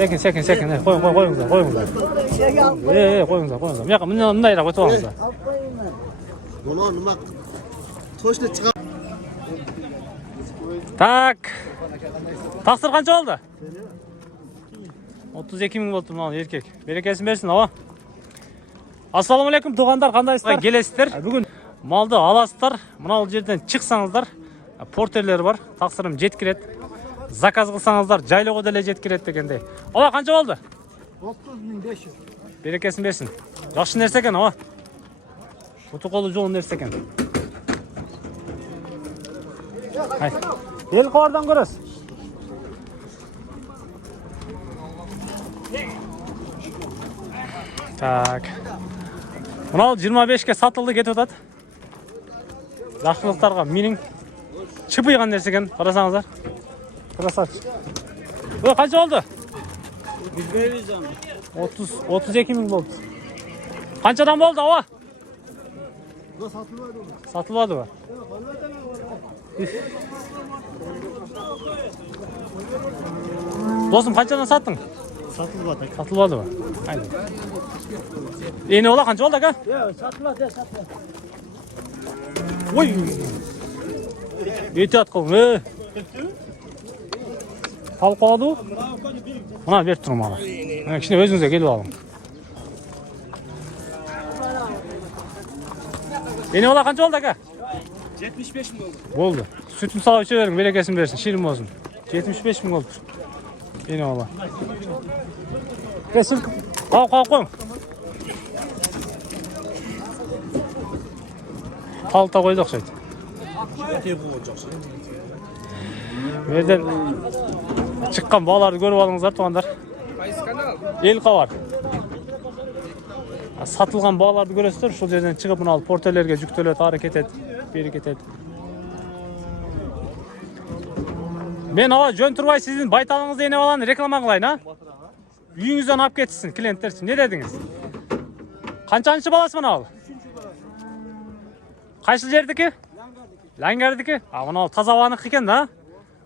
Sekin. Koyuңuzlar. Koyuңuzlar. Мына мындайраак өтүп алыңыздар. Bunu nima точно chiqar. Так. Тақсыр қанша болды? 32 000 болды мынау еркек. Берекесін берсін, ава. Ассалаумағалейкум туғандар, қандайсыздар? Келесіздер. Бүгін малды аласыздар. Мынау жерден шықсаңыздар, портерлер бар. Тақсырым жеткіреді. Заказ қылсаңыздар, жайлығы деле жеткіреді дегендей. Ава, қанша болды? 30.500. Берекесін берсін. Жақсы нәрсе екен, ава. Бұты қолы жолын нәрсе екен. Ел қуардан көресіз. Так. Мынау 25-ке сатылды кетіп өтеді. Жақсылықтарға менің шыпыйған нәрсе екен. Қарасаңыздар. Красавчик. Ой, қанша болды? 32 000 болды. Қаншадан болды, ава? Satılmadı mı? Dostum kaçadan sattın? Satılmadı mı? Aynen. Ne ola kaç oldu ka? Yok, satılmadı. Oy. Ehtiyat kılın. Tavuk oldu. Buna ver durma ala. Şimdi özünüze gelip alın. Ne ola kaç oldu ka? 75 mi oldu? Oldu. Sütün sağ içe verin, berekesin versin, şirin olsun. 75 000 oldu. Ne ola. Resim. Koy. Palta koyduk şey. Nereden çıkan bağları görüp alыңыздар туғандар. El qavar. Satılған bağlarda görесіздер, шул жерден шығып мына портерлерге жүктеледі, әрекет етеді, берекет етеді. Мен ава жөн тұрбай сіздің байталыңызды ене баланы реклама қылайын, а? Үйіңізден алып кетсін клиенттер үшін. Не дедіңіз? Қаншаншы баласы мына ал? Қайсы жердікі? Ләңгердікі? Мына таза аванық екен да?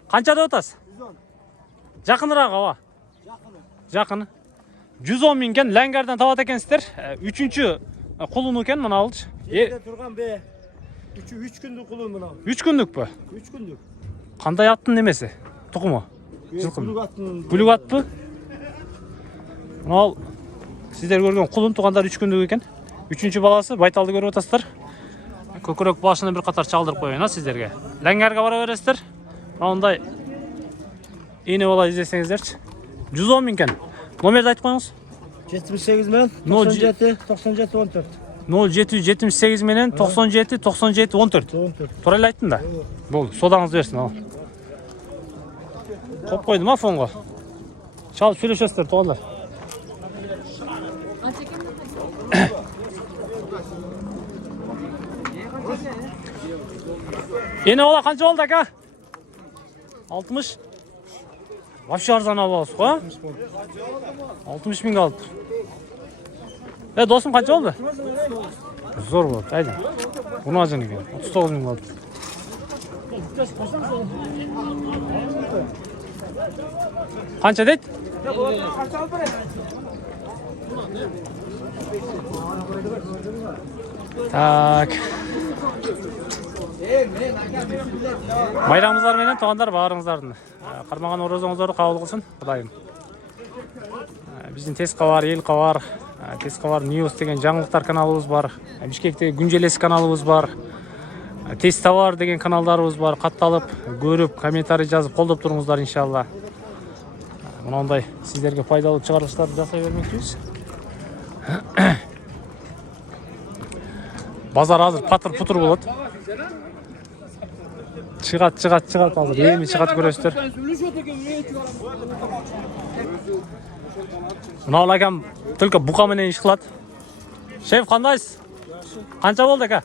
Қаншада отасыз? 110. Жақынырақ ава? Жақыны. 110 000 кен ләңгерден табат екенсіздер. Үшінші құлыны екен мына алыш. Жерде тұрған бе 3 күндік құлын мынау. 3 күндік пе? 3 күндік. Қандай аттың немесі? Тұқымы? Бүлік ат пы? Мынау сіздер көрген құлын туғандар 3 күндік екен. Үшінші баласы байталды көріп отасыздар. Көкірек башыны бір қатар чалдырып қойын сіздерге. Ләңгерге бара бересіздер. Ондай ене бала іздесеңіздерші. 110 000 кен. Номерді айтып қойыңыз. 78 мен 97 14. 0778 менен 97 14. Турайлы айттың да? Болды, содаңызды берсін ал. Қоп қойдым а фонға. Шалып сөйлешесіздер туғандар. Ені ола қанша болды ака? 60. Вообще арзан аласыз ғой? 60 000 қалды. Досым қанша болды? Зор болды, айдың. Бұны ажын екен, 39 000 қалды. Қанша дейді? Так. Байрамыңыздар менен туғандар бағарыңыздардың. Қармаған оразаңыздарды қабыл қылсын, Құдайым. Біздің Тез Қавар, Ел Қавар, Тез Қавар Ньюс деген жаңалықтар каналыбыз бар. Бішкекте Күнжелес каналыбыз бар. Тез Товар деген каналдарыбыз бар. Қатталып, көріп, комментарий жазып, қолдап тұрыңыздар иншалла. Мұндай сіздерге пайдалы шығарылыштарды жасай бермекшіміз. Базар азыр патыр-пұтыр болады. Шығат азыр. Еми шығат көресіздер. Мынау лакам только бұқа менен іш қылады. Шеф, қандайсыз? Қанша болды ака?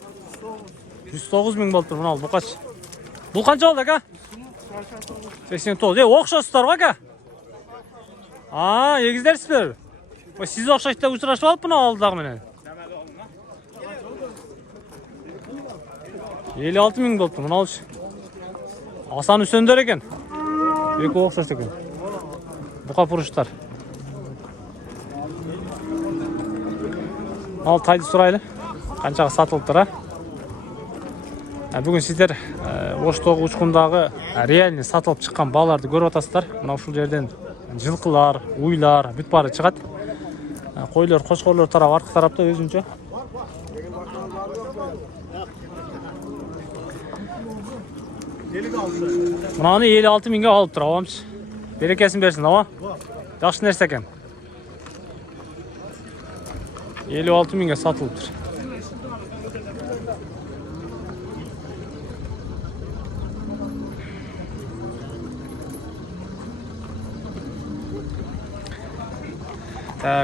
109 000 болды мынау бұқаш. Бұл қанша болды ака? 89. Оқшасыздар ғой ака? Егіздерсіздер. Сіз оқшашта ұшырашып алып мынау алдағы менен. 56 000 болды мынау. Асан үсендер екен. Екі оқшаш екен. Buka puruşlar. Al taydı suraylı. Kançaga satılıptır ha. Бүгін сіздер Оштоғы учкундағы реальный сатылып шыққан балаларды көріп атасыздар. Мына ушул жерден жылқылар, уйлар, бүт бары чыгат. Койлор, кошкорлор тарап аркы тарапта өзүнчө. Мынаны 56 миңге алып тур абамчы. Берекесин берсин аба. Жакшы нерсе экен. 56 миңге сатылыптыр.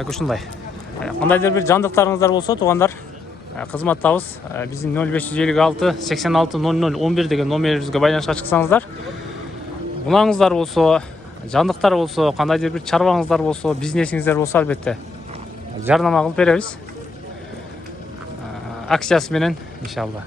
Ушундай. Кандайдыр бир жандыктарыңыздар болсо, туугандар, кызматтабыз. Биздин 0556 86 00 11 деген номерибизге байланышка чыксаңыздар. Унаңыздар болсо, жандыктар болсо, кандайдыр бир чарбаңыздар болсо, бизнесиңиздер болсо, албетте жарнама кылып беребиз. Акциясы менен, иншалла.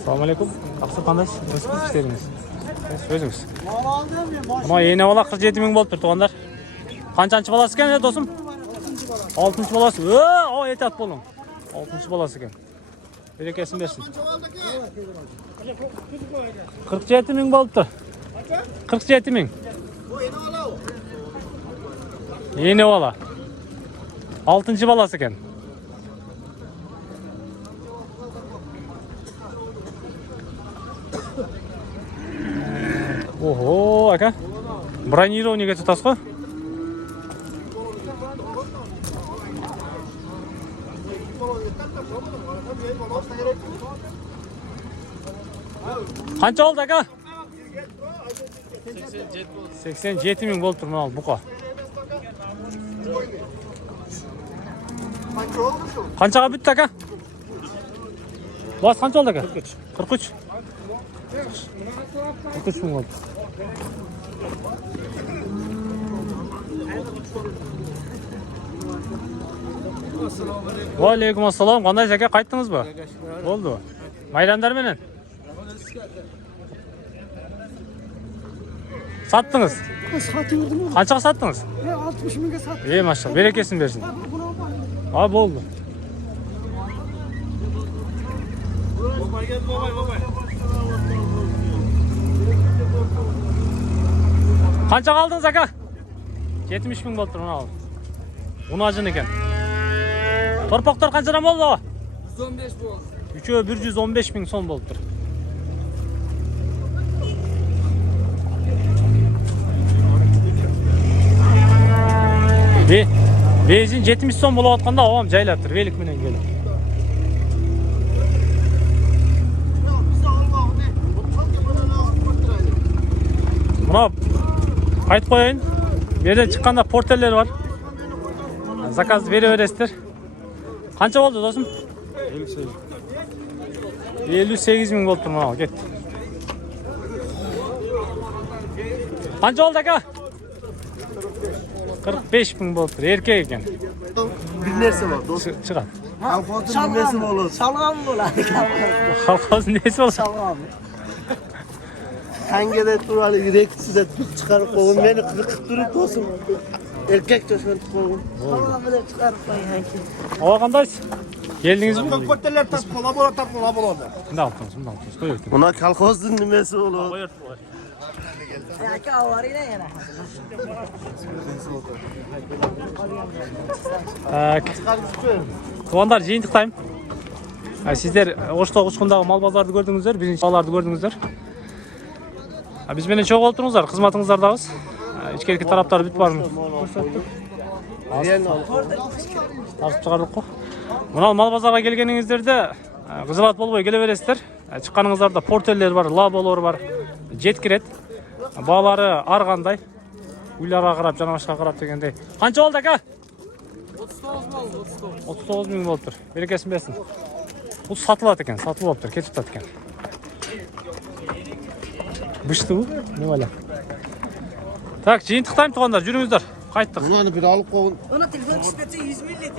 Assalamu alaikum. Аксы кандайсыз? Өсүп иштедиңиз? Өзүңүз. Мына эне бала 47 миң болуптур, туугандар. Канчанчы баласы экен, досум? 6-чы баласы. О, этат болуң. 6-чы баласы экен. Берекесин берсин. 47 миң болуптур. 47 миң. Эне бала. 6-чы баласы экен. Ого, ака. Бронированиеге tutасыз го? Канча болду ака? 87 миң болуптур мына бука. Канчага бүттү ака? Бас канча болду ака? 43. 43 миң болду. Ва алейкум ассалам. Кандайсыз ака, кайттыңызбы? Болду. Майрандар менен. Саттыңыз? Satıyordum. Канчага саттыңыз? 60 mingga sattım. Машалла, берекесин берсин. Болду. Канча калдыңыз ака? 70 миң болуптур мына. Унажын экен. Торпоктор канчадан болду? 115 болду. Үчөө 115 миң сом болуптур. Бензин 70 сом болуп атканда абам жайлаптыр, велик менен келип. Мына айтып коеюн. Бу жерден чыкканда портерлер бар. Заказды бере бересиздер. Канча болду досум? 58 миң болуптур мына, кет. Канча болду ака? 45 миң болуптур, эркек экен. Bir nerse var dostum. Чыгат. Kalfatın bir nerse olur. Salgam bo'ladi. Халкыбыздын неси болсо? Salgam. Hangede turalı yürek size çıkarıp koyun. Beni kırıkıp durup dostum. Erkek çoşmanıp koyun. Salgamı da çıkarıp koyun. Aba kandayсыз? Келдиңизби? Korteler tap kolaboratör. Мында алыптыңыз, мында алыптыңыз. Кой өтүн. Buna kalkozun nimesi olur. Aka avarıyla yana. Туугандар, жыйынтыктайм. Сиздер Оштоо учкундагы мал базарды көрдүңүздөр, биринчи баларды көрдүңүздөр. Биз менен чогуу болуп туруңуздар, кызматыңыздардабыз. Ичкерки тараптары бүт барын көрсөттүк. Тартып чыгардык го. Мына мал базарга келгениңиздерде кызылат болбой келе бересиздер. Чыкканыңыздарда портерлер бар, лаболор бар. Жеткирет. Баалары ар кандай. Уйларга карап, жана башка карап дегендей. Канча болду ака? 39 болду, 39. 39 миң болуптур. Берекесин берсин. Бул сатылат экен, сатылып алыптыр, кетип атат экен. Быштыбы? Не валя? Так, жыйынтыктайм туугандар, жүрүңүздөр. Кайттык. Bunu bir alıp kovun. Ona telefon kısmetse 100 millet.